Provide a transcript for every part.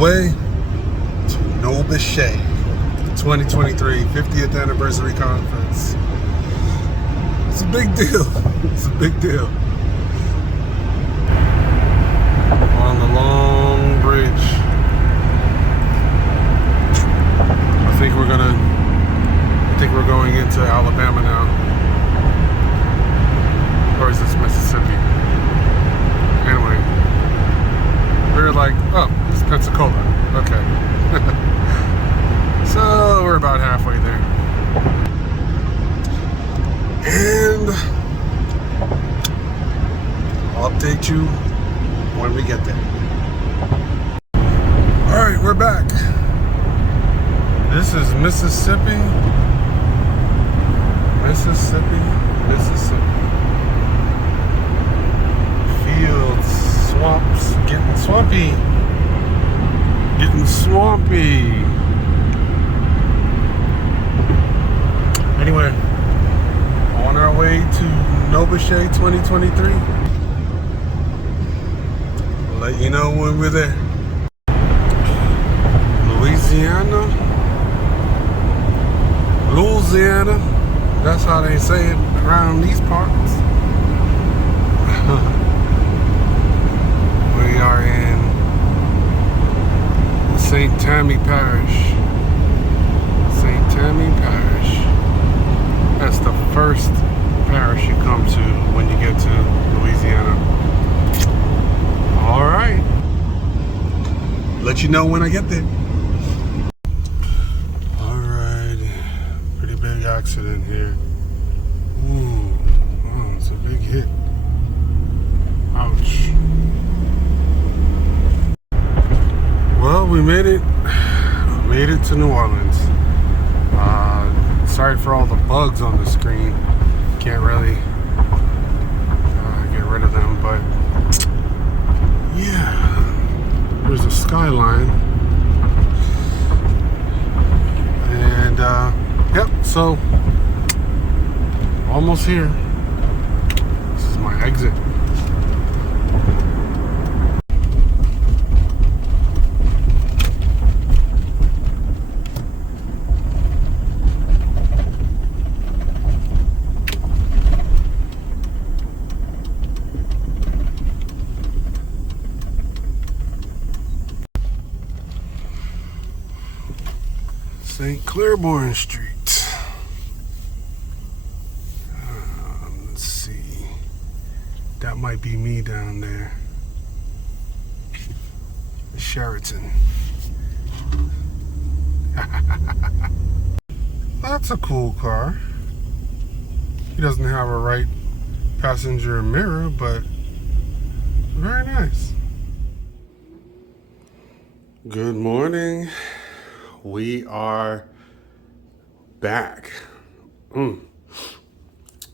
way to NOBCChe 2023 50th anniversary conference. It's a big deal. It's a big deal. On the long bridge. I think we're going into Alabama now. Or is this Mississippi? Anyway, we're like, oh, it's Pensacola. Okay. So we're about halfway there. And I'll update you when we get there. Alright, we're back. This is Mississippi. Mississippi. Fields, swamps, getting swampy. Anyway, on our way to NOBCChe 2023. I'll let you know when we're there. Louisiana, that's how they say it around these parts. We are in St. Tammany Parish. St. Tammany Parish. That's the first parish you come to when you get to Louisiana. All right. Let you know when I get there. All right. Pretty big accident here. Ooh, oh, it's a big hit. Ouch. Well, we made it. Made it to New Orleans. Sorry for all the bugs on the screen. Can't really get rid of them, but yeah, there's a skyline. And yep, so almost here. This is my exit. St. Claiborne Street. Let's see. That might be me down there. Sheraton. That's a cool car. He doesn't have a right passenger mirror, but very nice. Good morning. We are back. It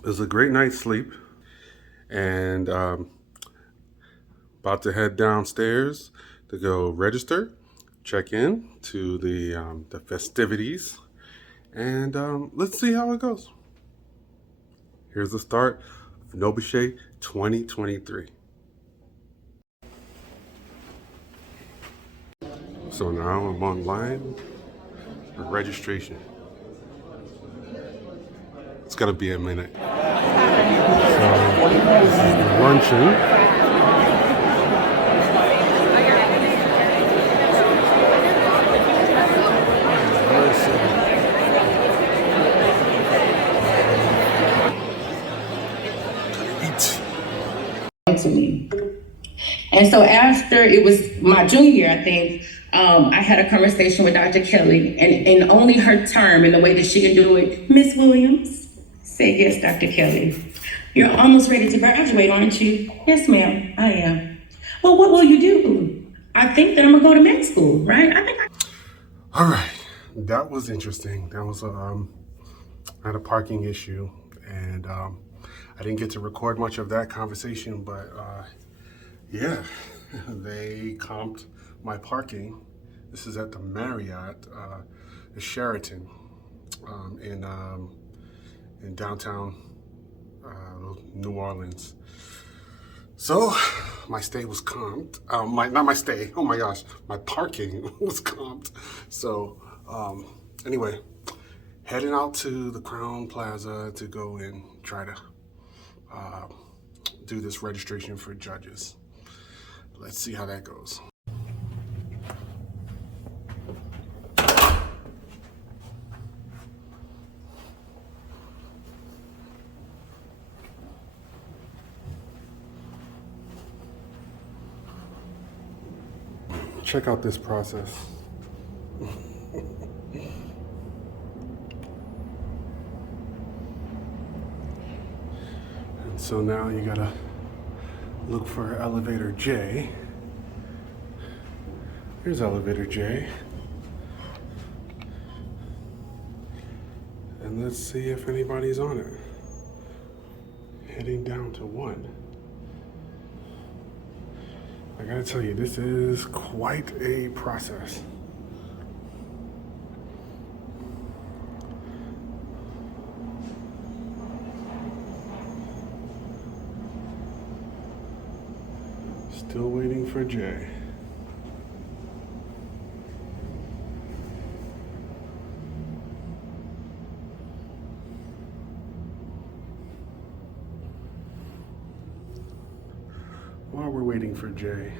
was a great night's sleep, and about to head downstairs to go register, check in to the festivities, and let's see how it goes. Here's the start of NOBCChe 2023. So now I'm online. Registration. It's gonna be a minute. So this is the luncheon. To me. And so after it was my junior year, I think, I had a conversation with Dr. Kelly, and in only her term, in the way that she can do it, Miss Williams said, yes, Dr. Kelly, you're almost ready to graduate, aren't you? Yes, ma'am, I am. Well, what will you do? I think that I'm gonna go to med school, right? All right, that was interesting. That was I had a parking issue, and I didn't get to record much of that conversation, but yeah, they comped my parking. This is at the Marriott, the Sheraton, in downtown New Orleans. So my stay was comped. Not my stay. Oh my gosh, my parking was comped. So anyway, heading out to the Crown Plaza to go and try to do this registration for judges. Let's see how that goes. Check out this process. And so now you gotta look for elevator J. Here's elevator J. And let's see if anybody's on it. Heading down to 1. I gotta tell you, this is quite a process. Still waiting for Jay. While we're waiting for Jay,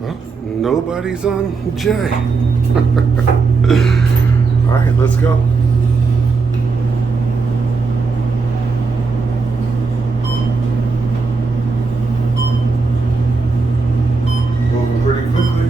well, nobody's on Jay. All right, let's go. Moving pretty quickly.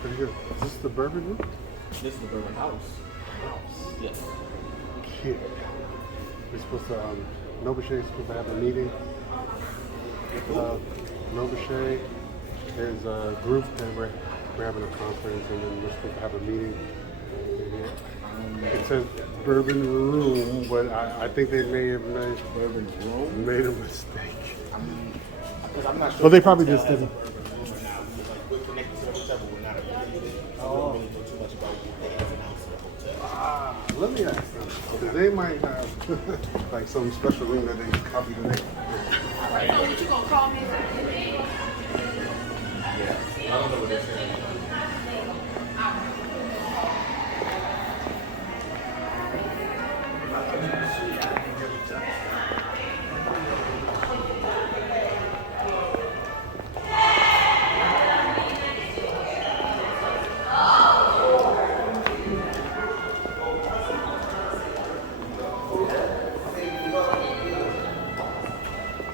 Pretty good. Is this the bourbon room? This is the bourbon house. Yes. Kid. We're supposed to, NOBCChe is supposed to have a meeting. NOBCChe is a group that we're having a conference and then we're supposed to have a meeting. It says bourbon room, but I think they may have made a mistake. Because I'm not sure. Well, they probably just didn't. We're connected to each other. We're not really know too much about Let me ask them, because they might have like some special room that they can copy the name. So what you gonna call me? Yeah. I don't know what they're saying.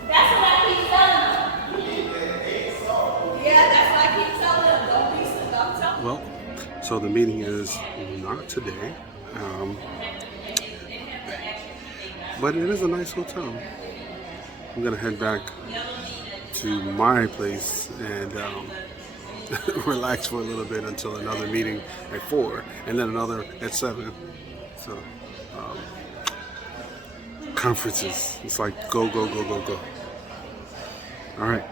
That's what I keep telling them. Yeah, that's what I keep telling them. Don't tell them. Well, so the meeting is not today, but it is a nice hotel. I'm gonna head back to my place and relax for a little bit until another meeting at 4 and then another at 7. So conferences, it's like go, go, go, go, go. All right.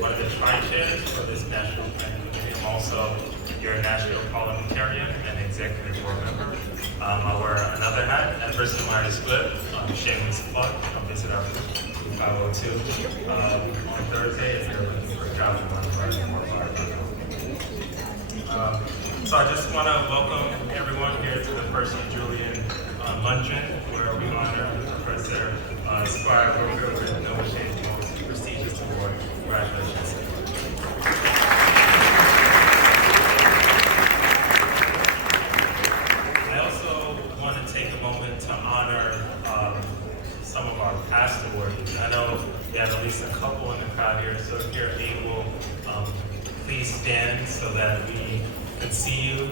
one of the AIChes for this national training committee. I'm also your national parliamentarian and executive board member. I wear another hat at Bristol Myers Squibb. Shameless plug. I'll visit our 502 on Thursday if you're looking for a job and want to learn more about it. So I just want to welcome everyone here to the Percy Julian Luncheon, where we honor Professor Squire Booker with NOBCChe's most prestigious award. Congratulations. I also want to take a moment to honor some of our past awardees. I know we have at least a couple in the crowd here, so if you're able, please stand so that we can see you.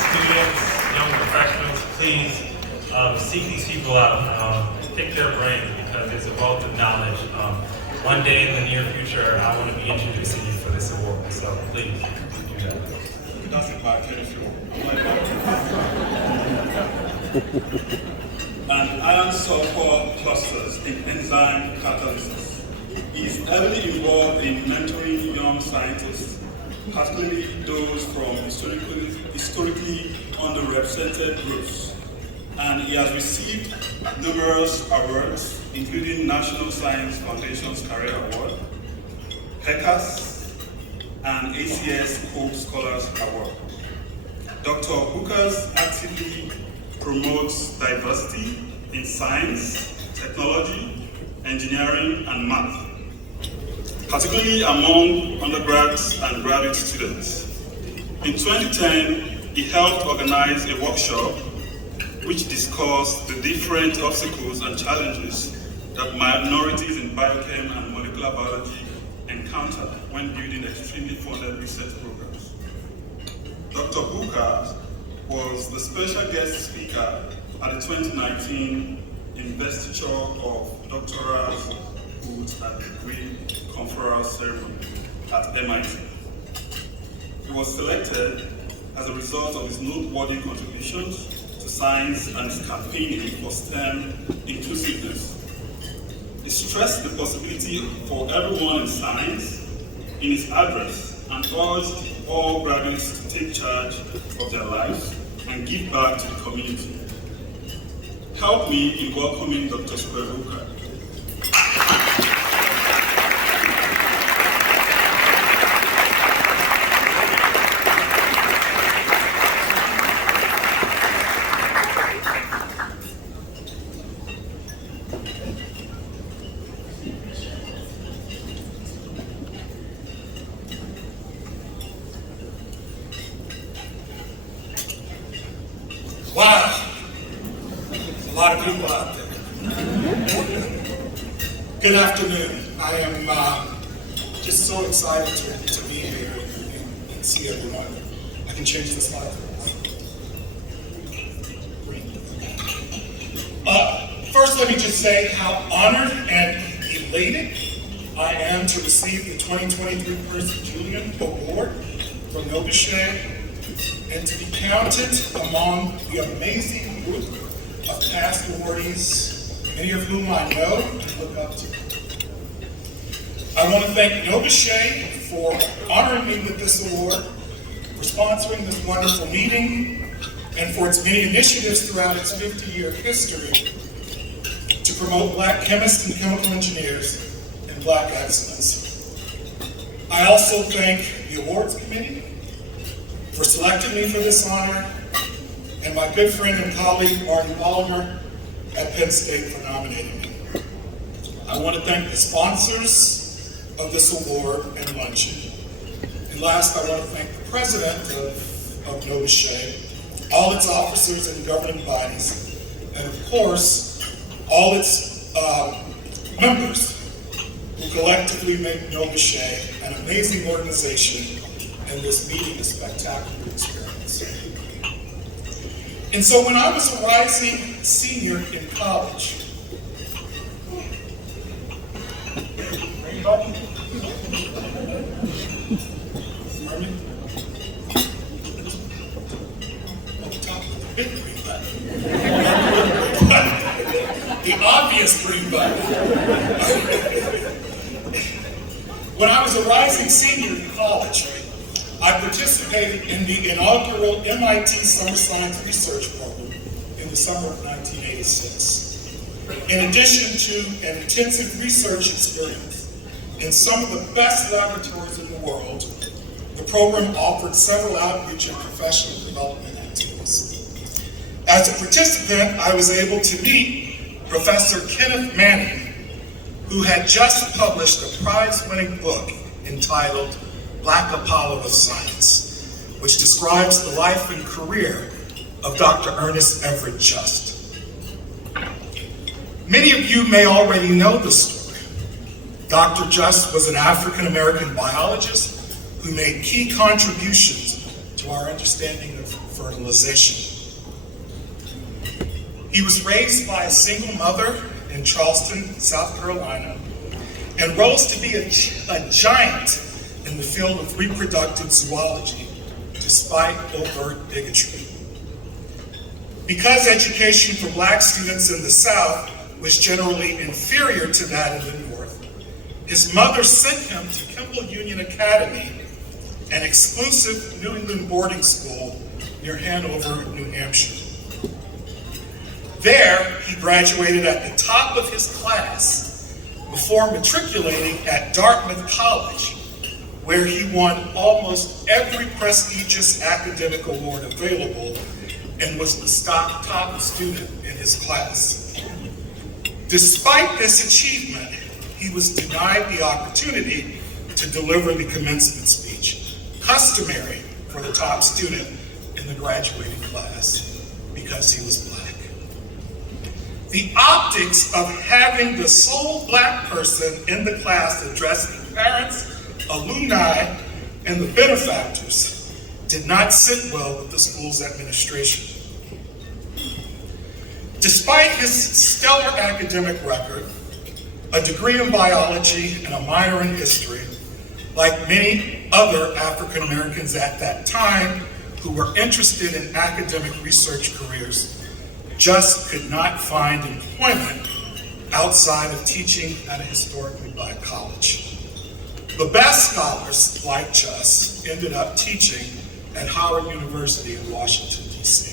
Students, young professionals, please seek these people out, pick their brains because there's a wealth of knowledge. One day in the near future, I want to be introducing you for this award, so please do that. Nothing but and iron sulfur clusters in enzyme catalysis. He is heavily involved in mentoring young scientists, particularly those from historically underrepresented groups. And he has received numerous awards, including National Science Foundation's Career Award, PECAS, and AIChe's Hope Scholars Award. Dr. Booker's actively promotes diversity in science, technology, engineering, and math, particularly among undergrads and graduate students. In 2010, he helped organize a workshop which discussed the different obstacles and challenges that minorities in biochem and molecular biology encounter when building extremely funded research programs. Dr. Booker was the special guest speaker at the 2019 investiture of doctoral foods at the degree conferral ceremony at MIT. He was selected as a result of his noteworthy contributions to science and his campaigning for STEM inclusiveness. He stressed the possibility for everyone in science in his address and urged all graduates to take charge of their lives and give back to the community. Help me in welcoming Dr. Square Booker. Wow, there's a lot of people out there. Good afternoon. I am just so excited to be here and see everyone. I can change the slide. First, let me just say how honored and elated I am to receive the 2023 Percy Julian Award from NOBCChe, and to be counted among the amazing group of past awardees, many of whom I know and look up to. I want to thank NOBCChe for honoring me with this award, for sponsoring this wonderful meeting, and for its many initiatives throughout its 50-year history to promote Black chemists and chemical engineers and Black excellence. I also thank the awards committee for selecting me for this honor, and my good friend and colleague, Marty Bollinger at Penn State for nominating me. I want to thank the sponsors of this award and luncheon. And last, I want to thank the president of NOBCChe, all its officers and governing bodies, and of course, all its members who collectively make NOBCChe an amazing organization and this meeting a spectacular experience. And so when I was a rising senior in college, is pretty funny. When I was a rising senior in college, I participated in the inaugural MIT Summer Science Research Program in the summer of 1986. In addition to an intensive research experience in some of the best laboratories in the world, the program offered several outreach and professional development activities. As a participant, I was able to meet Professor Kenneth Manning, who had just published a prize-winning book entitled Black Apollo of Science, which describes the life and career of Dr. Ernest Everett Just. Many of you may already know the story. Dr. Just was an African-American biologist who made key contributions to our understanding of fertilization. He was raised by a single mother in Charleston, South Carolina, and rose to be a giant in the field of reproductive zoology, despite overt bigotry. Because education for Black students in the South was generally inferior to that in the North, his mother sent him to Kimball Union Academy, an exclusive New England boarding school near Hanover, New Hampshire. There, he graduated at the top of his class before matriculating at Dartmouth College, where he won almost every prestigious academic award available and was the top student in his class. Despite this achievement, he was denied the opportunity to deliver the commencement speech, customary for the top student in the graduating class, because he was Black. The optics of having the sole Black person in the class addressing parents, alumni, and the benefactors did not sit well with the school's administration. Despite his stellar academic record, a degree in biology and a minor in history, like many other African Americans at that time who were interested in academic research careers, Just could not find employment outside of teaching at a historically Black college. The best scholars, like Just, ended up teaching at Howard University in Washington, D.C.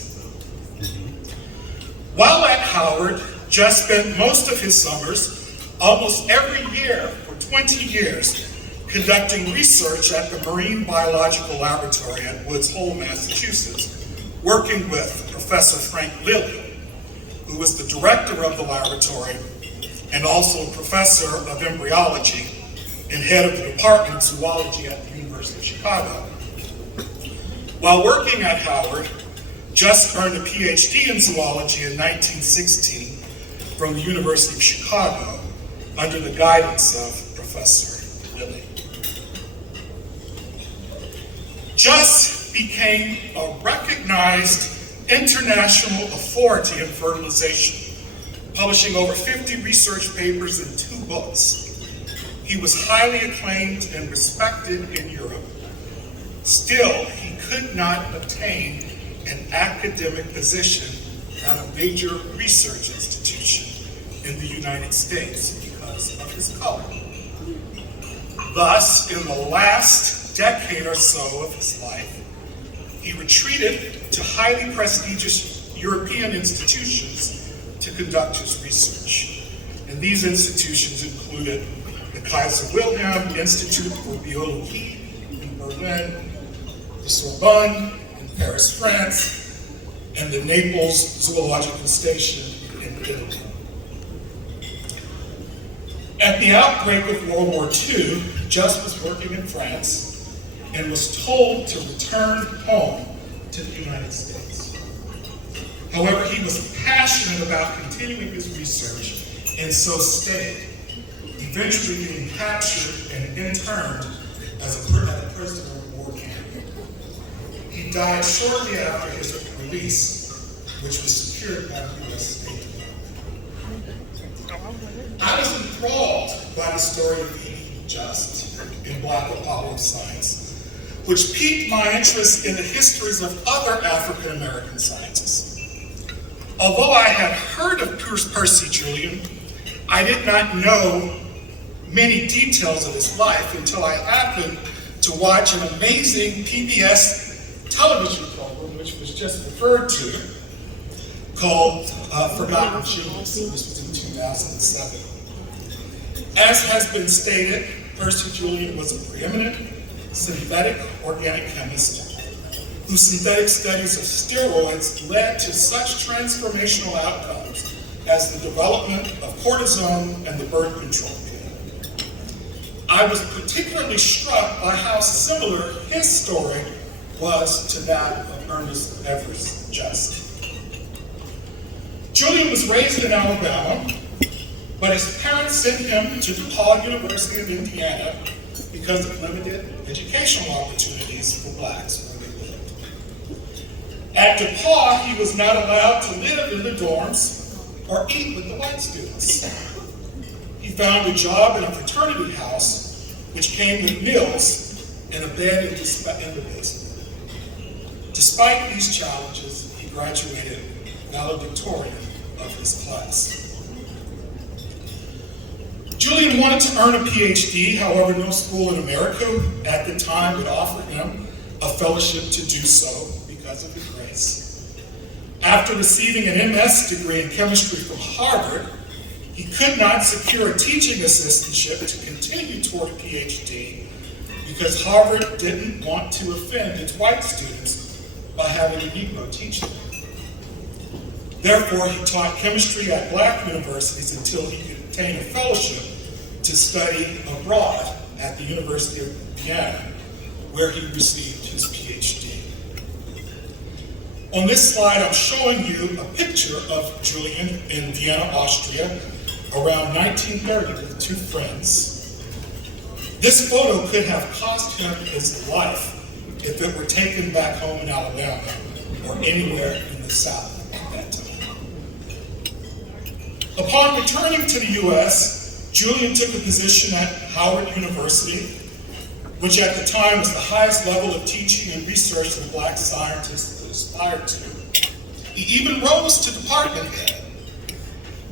While at Howard, Just spent most of his summers, almost every year for 20 years, conducting research at the Marine Biological Laboratory at Woods Hole, Massachusetts, working with Professor Frank Lilly, who was the director of the laboratory and also a professor of embryology and head of the Department of Zoology at the University of Chicago. While working at Howard, Just earned a PhD in zoology in 1916 from the University of Chicago under the guidance of Professor Lilly. Just became a recognized international authority in fertilization, publishing over 50 research papers and 2 books. He was highly acclaimed and respected in Europe. Still, he could not obtain an academic position at a major research institution in the United States because of his color. Thus, in the last decade or so of his life, he retreated to highly prestigious European institutions to conduct his research. And these institutions included the Kaiser Wilhelm Institute for Biologie in Berlin, the Sorbonne in Paris, France, and the Naples Zoological Station in Italy. At the outbreak of World War II, Just was working in France and was told to return home to the United States. However, he was passionate about continuing his research and so stayed, eventually being captured and interned as a prisoner of war camp. He died shortly after his release, which was secured by the U.S. State Department. I was enthralled by the story of Just in Black Apollo of Science, which piqued my interest in the histories of other African American scientists. Although I had heard of Percy Julian I did not know many details of his life until I happened to watch an amazing PBS television program, which was just referred to, called Forgotten Genius. This was in 2007. As has been stated, Percy Julian was a preeminent synthetic organic chemist whose synthetic studies of steroids led to such transformational outcomes as the development of cortisone and the birth control pill. I was particularly struck by how similar his story was to that of Ernest Everest Just. Julian was raised in Alabama, but his parents sent him to DePaul University of Indiana because of limited educational opportunities for blacks where they lived. At DePaul, he was not allowed to live in the dorms or eat with the white students. He found a job in a fraternity house, which came with meals and a bed in the basement. Despite these challenges, he graduated valedictorian of his class. Julian wanted to earn a PhD, however, no school in America at the time would offer him a fellowship to do so because of his race. After receiving an MS degree in chemistry from Harvard, he could not secure a teaching assistantship to continue toward a PhD because Harvard didn't want to offend its white students by having a Negro teach them. Therefore, he taught chemistry at black universities until he could obtain a fellowship to study abroad at the University of Vienna, where he received his PhD. On this slide, I'm showing you a picture of Julian in Vienna, Austria, around 1930 with two friends. This photo could have cost him his life if it were taken back home in Alabama or anywhere in the South at that time. Upon returning to the U.S., Julian took a position at Howard University, which at the time was the highest level of teaching and research that black scientists could aspire to. He even rose to department head.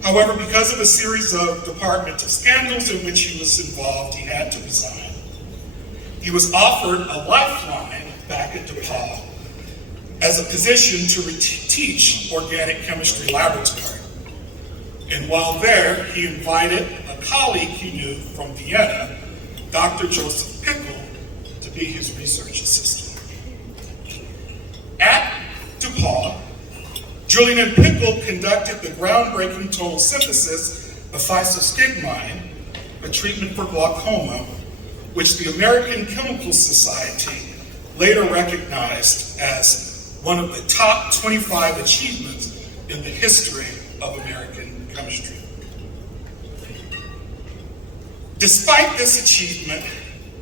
However, because of a series of departmental scandals in which he was involved, he had to resign. He was offered a lifeline back at DePaul as a position to teach organic chemistry laboratory. And while there, he invited a colleague he knew from Vienna, Dr. Joseph Pickle, to be his research assistant. At DePaul, Julian and Pickle conducted the groundbreaking total synthesis of physostigmine, a treatment for glaucoma, which the American Chemical Society later recognized as one of the top 25 achievements in the history of American chemistry. Despite this achievement,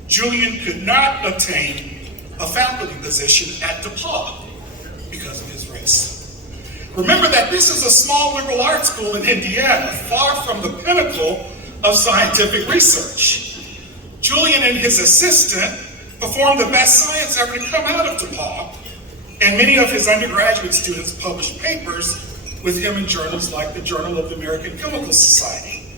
Julian could not obtain a faculty position at DePaul because of his race. Remember that this is a small liberal arts school in Indiana, far from the pinnacle of scientific research. Julian and his assistant performed the best science ever to come out of DePaul, and many of his undergraduate students published papers with him in journals like the Journal of the American Chemical Society.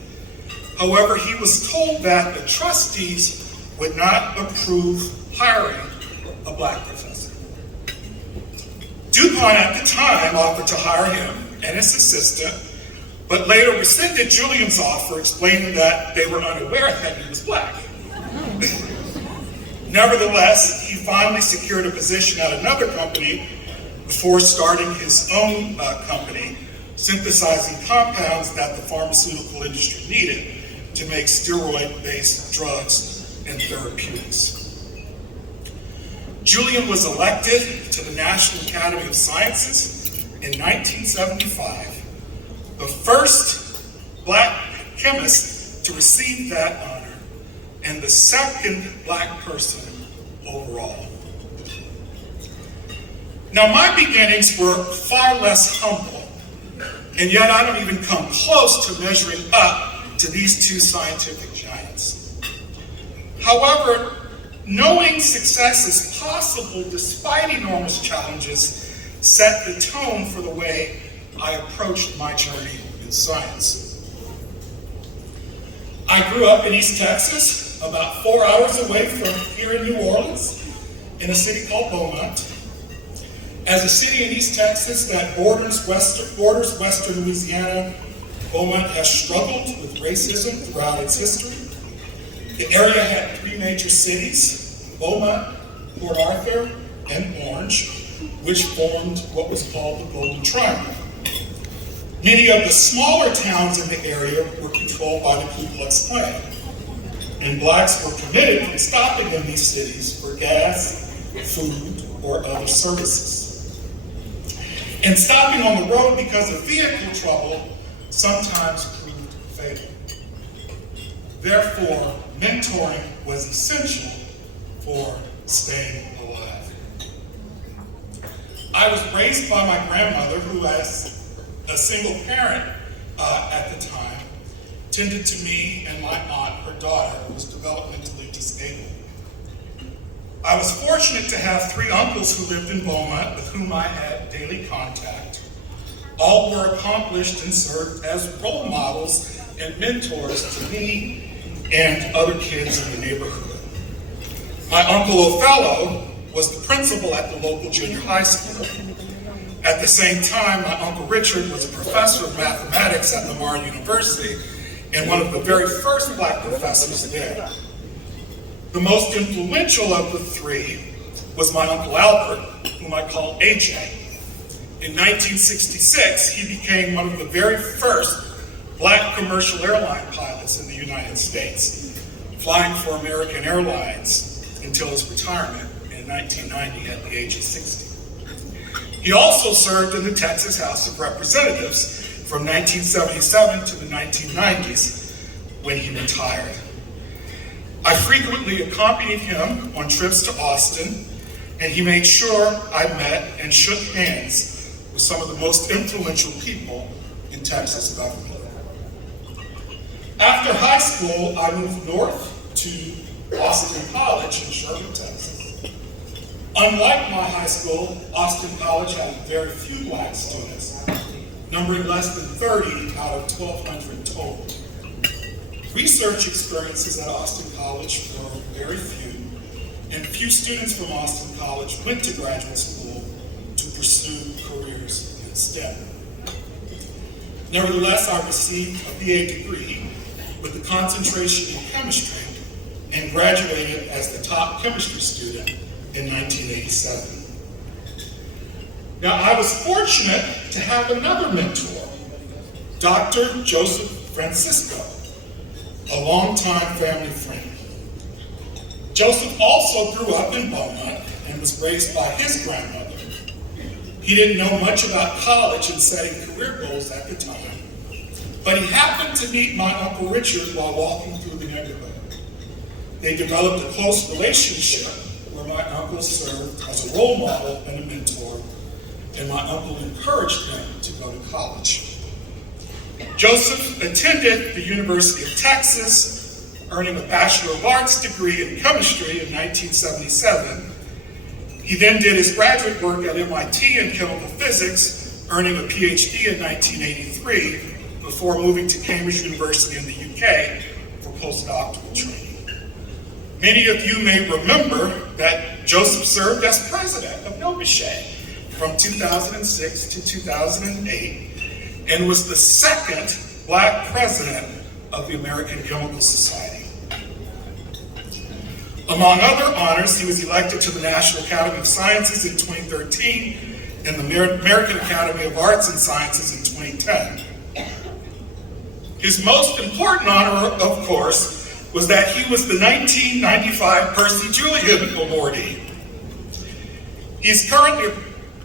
However, he was told that the trustees would not approve hiring a black professor. DuPont at the time offered to hire him and his assistant, but later rescinded Julian's offer, explaining that they were unaware that he was black. Nevertheless, he finally secured a position at another company before starting his own company, synthesizing compounds that the pharmaceutical industry needed to make steroid-based drugs and therapeutics. Julian was elected to the National Academy of Sciences in 1975, the first black chemist to receive that honor, and the second black person overall. Now, my beginnings were far less humble, and yet I don't even come close to measuring up to these two scientific giants. However, knowing success is possible despite enormous challenges set the tone for the way I approached my journey in science. I grew up in East Texas, about 4 hours away from here in New Orleans, in a city called Beaumont. As a city in East Texas that borders western Louisiana, Beaumont has struggled with racism throughout its history. The area had 3 major cities, Beaumont, Port Arthur, and Orange, which formed what was called the Golden Triangle. Many of the smaller towns in the area were controlled by the Ku Klux Klan, and blacks were permitted from stopping in these cities for gas, food, or other services. And stopping on the road because of vehicle trouble sometimes proved fatal. Therefore, mentoring was essential for staying alive. I was raised by my grandmother, who, as a single parent at the time, tended to me and my aunt, her daughter, who was developmentally disabled. I was fortunate to have 3 uncles who lived in Beaumont with whom I had daily contact. All were accomplished and served as role models and mentors to me and other kids in the neighborhood. My Uncle Othello was the principal at the local junior high school. At the same time, my Uncle Richard was a professor of mathematics at Lamar University and one of the very first black professors there. The most influential of the 3 was my Uncle Albert, whom I call AIChe. In 1966, he became one of the very first black commercial airline pilots in the United States, flying for American Airlines until his retirement in 1990 at the age of 60. He also served in the Texas House of Representatives from 1977 to the 1990s, when he retired. I frequently accompanied him on trips to Austin, and he made sure I met and shook hands with some of the most influential people in Texas government. After high school, I moved north to Austin College in Sherman, Texas. Unlike my high school, Austin College had very few black students, numbering less than 30 out of 1,200 total. Research experiences at Austin College were very few, and few students from Austin College went to graduate school to pursue careers in STEM. Nevertheless, I received a BA degree with a concentration in chemistry and graduated as the top chemistry student in 1987. Now, I was fortunate to have another mentor, Dr. Joseph Francisco, a longtime family friend. Joseph also grew up in Beaumont and was raised by his grandmother. He didn't know much about college and setting career goals at the time, but he happened to meet my Uncle Richard while walking through the neighborhood. They developed a close relationship where my uncle served as a role model and a mentor, and my uncle encouraged him to go to college. Joseph attended the University of Texas, earning a Bachelor of Arts degree in chemistry in 1977. He then did his graduate work at MIT in chemical physics, earning a PhD in 1983, before moving to Cambridge University in the UK for postdoctoral training. Many of you may remember that Joseph served as president of NOBCChe from 2006 to 2008 and was the second black president of the American Chemical Society. Among other honors, he was elected to the National Academy of Sciences in 2013 and the American Academy of Arts and Sciences in 2010. His most important honor, of course, was that he was the 1995 Percy Julian Awardee. He's currently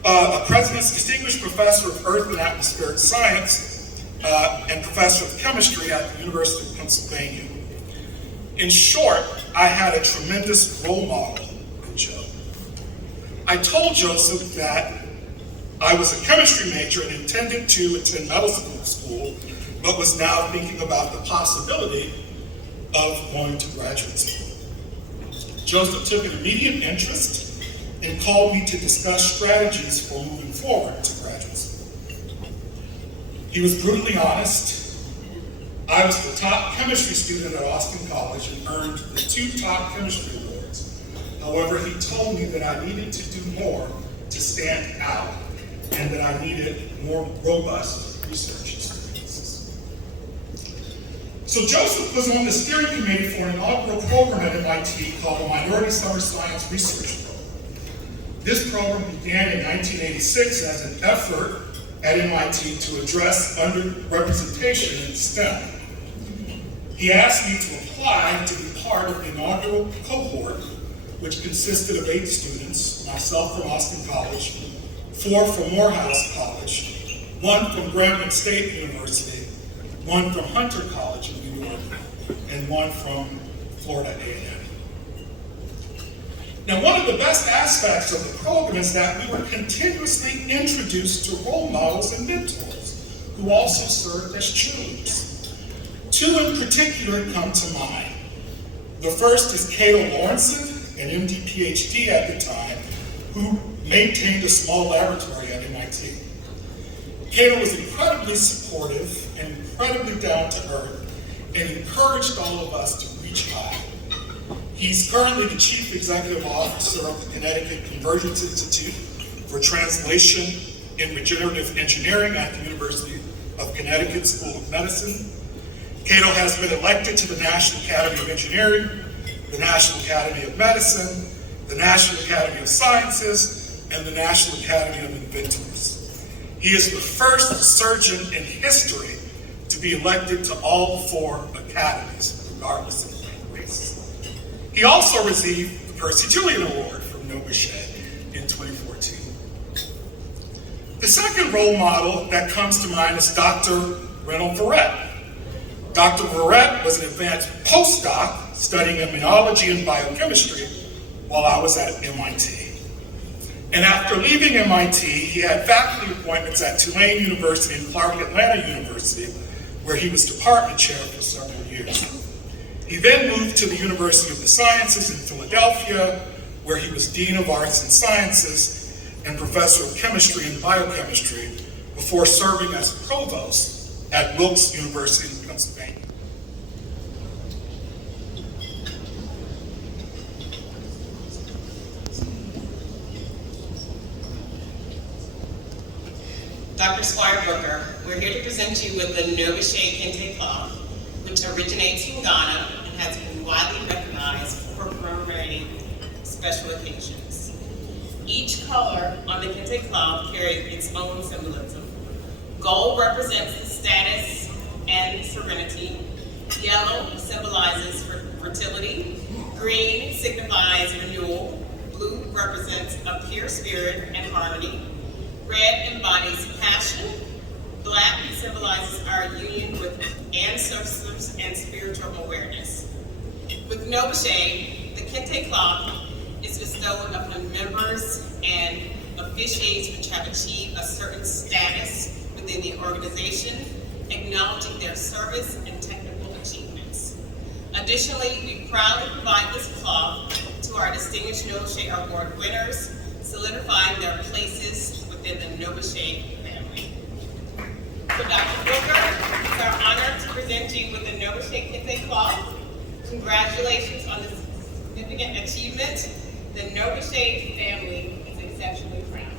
a President's Distinguished Professor of Earth and Atmospheric Science and Professor of Chemistry at the University of Pennsylvania. In short, I had a tremendous role model in Joe. I told Joseph that I was a chemistry major and intended to attend medical school, but was now thinking about the possibility of going to graduate school. Joseph took an immediate interest and called me to discuss strategies for moving forward to graduate school. He was brutally honest, I was the top chemistry student at Austin College and earned the 2 top chemistry awards. However, he told me that I needed to do more to stand out and that I needed more robust research experiences. So Joseph was on the steering committee for an inaugural program at MIT called the Minority Summer Science Research Program. This program began in 1986 as an effort at MIT to address underrepresentation in STEM. He asked me to apply to be part of the inaugural cohort, which consisted of 8 students, myself from Austin College, 4 from Morehouse College, 1 from Grambling State University, 1 from Hunter College in New York, and 1 from Florida A&M. Now, one of the best aspects of the program is that we were continuously introduced to role models and mentors who also served as cheerleaders. 2 in particular come to mind. The first is Cato Lawrenson, an MD PhD at the time, who maintained a small laboratory at MIT. Cato was incredibly supportive and incredibly down to earth and encouraged all of us to reach high. He's currently the Chief Executive Officer of the Connecticut Convergence Institute for Translation in Regenerative Engineering at the University of Connecticut School of Medicine. Cato has been elected to the National Academy of Engineering, the National Academy of Medicine, the National Academy of Sciences, and the National Academy of Inventors. He is the first surgeon in history to be elected to all 4 academies, regardless of race. He also received the Percy Julian Award from NOBCChe in 2014. The second role model that comes to mind is Dr. Reynolds Verrett. Dr. Verrett was an advanced postdoc studying immunology and biochemistry while I was at MIT. And after leaving MIT, he had faculty appointments at Tulane University and Clark Atlanta University, where he was department chair for several years. He then moved to the University of the Sciences in Philadelphia, where he was Dean of Arts and Sciences and Professor of Chemistry and Biochemistry before serving as Provost at Wilkes University in Pennsylvania. Dr. Squire Booker, we're here to present you with the NOBCChe Kente cloth, which originates in Ghana and has been widely recognized for commemorating special occasions. Each color on the Kente cloth carries its own symbolism. Gold represents the status and serenity. Yellow symbolizes fertility. Green signifies renewal. Blue represents a pure spirit and harmony. Red embodies passion. Black symbolizes our union with ancestors and spiritual awareness. With NOBCChe, the Kente cloth is bestowed upon members and officiates which have achieved a certain status within the organization, acknowledging their service and technical achievements. Additionally, we proudly provide this cloth to our distinguished NOBCChe Award winners, solidifying their places within the NOBCChe family. So Dr. Booker, it's our honor to present you with the NOBCChe Kente cloth. Congratulations on this significant achievement. The NOBCChe family is exceptionally proud.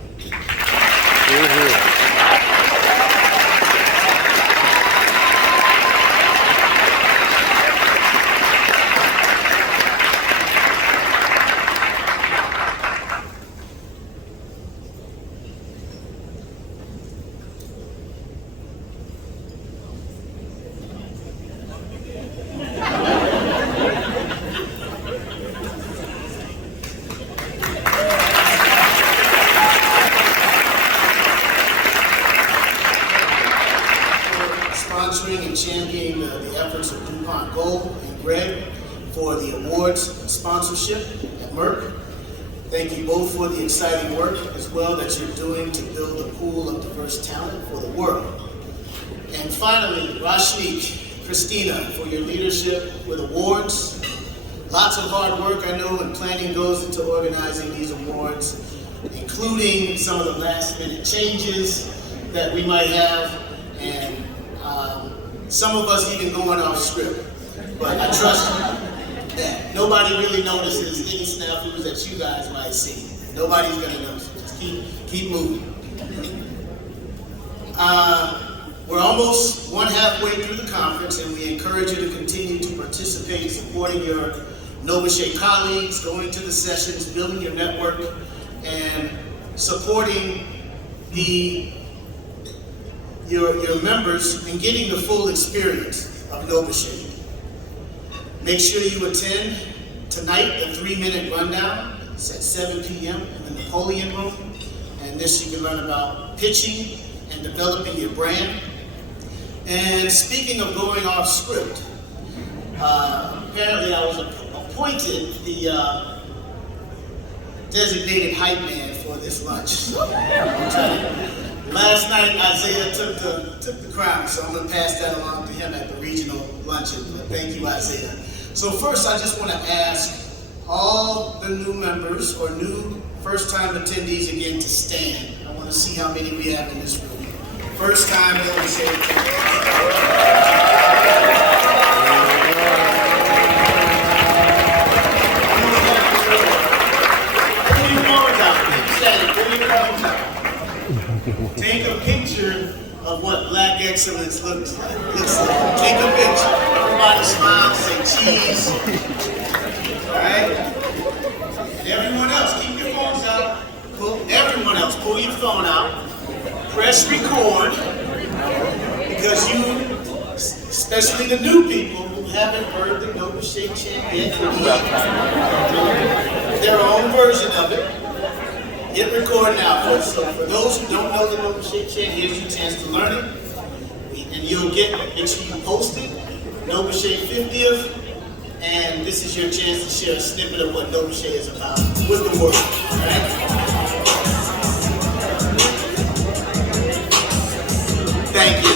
Sponsoring and championing the efforts of DuPont Gold and Greg for the awards sponsorship at Merck. Thank you both for the exciting work as well that you're doing to build a pool of diverse talent for the world. And finally, Rashnik, Christina, for your leadership with awards. Lots of hard work, I know, and planning goes into organizing these awards, including some of the last minute changes that we might have. And Some of us even going off script, but I trust you that nobody really notices any snafus that you guys might see. Nobody's gonna notice. Just keep moving. We're almost halfway through the conference, and we encourage you to continue to participate, supporting your NOBCChe colleagues, going to the sessions, building your network, and supporting your members and getting the full experience of NOBCChe. Make sure you attend tonight the 3-minute rundown. It's at 7 p.m. in the Napoleon Room. And this you can learn about pitching and developing your brand. And speaking of going off script, apparently I was appointed the designated hype man for this lunch. Last night Isaiah took the crown, so I'm going to pass that along to him at the regional luncheon. Thank you, Isaiah. So first, I just want to ask all the new members or new first-time attendees again to stand. I want to see how many we have in this room. First time NOBCChe. Take a picture of what Black excellence looks like. Take a picture. Everybody smile, say cheese. All right? And everyone else, keep your phones out. Everyone else, pull your phone out. Press record, because you, especially the new people who haven't heard the NOBCChe chant yet, their own version of it. Hit record now, folks. So for those who don't know the NOBCChe chant, here's your chance to learn it. And you'll make sure you post it, NOBCChe 50th, and this is your chance to share a snippet of what NOBCChe is about with the world. All right? Thank you.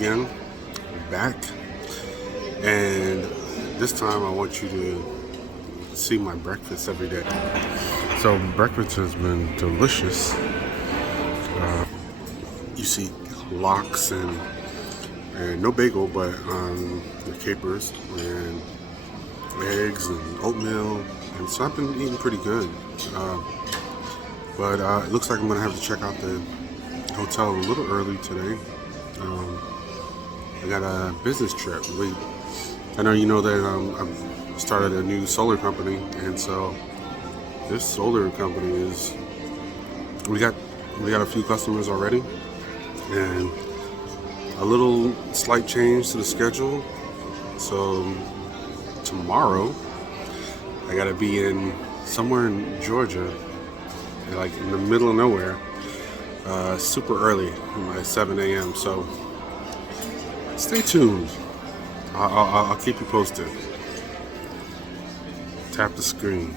again, back, and this time I want you to see my breakfast every day. So breakfast has been delicious. You see lox and no bagel, but the capers and eggs and oatmeal, and so I've been eating pretty good. But it looks like I'm gonna have to check out the hotel a little early today. I got a business trip. I know you know that I've started a new solar company, and so this solar company is we got a few customers already, and a little slight change to the schedule. So tomorrow I gotta be somewhere in Georgia, like in the middle of nowhere, super early, like 7 a.m. So stay tuned. I'll keep you posted. Tap the screen.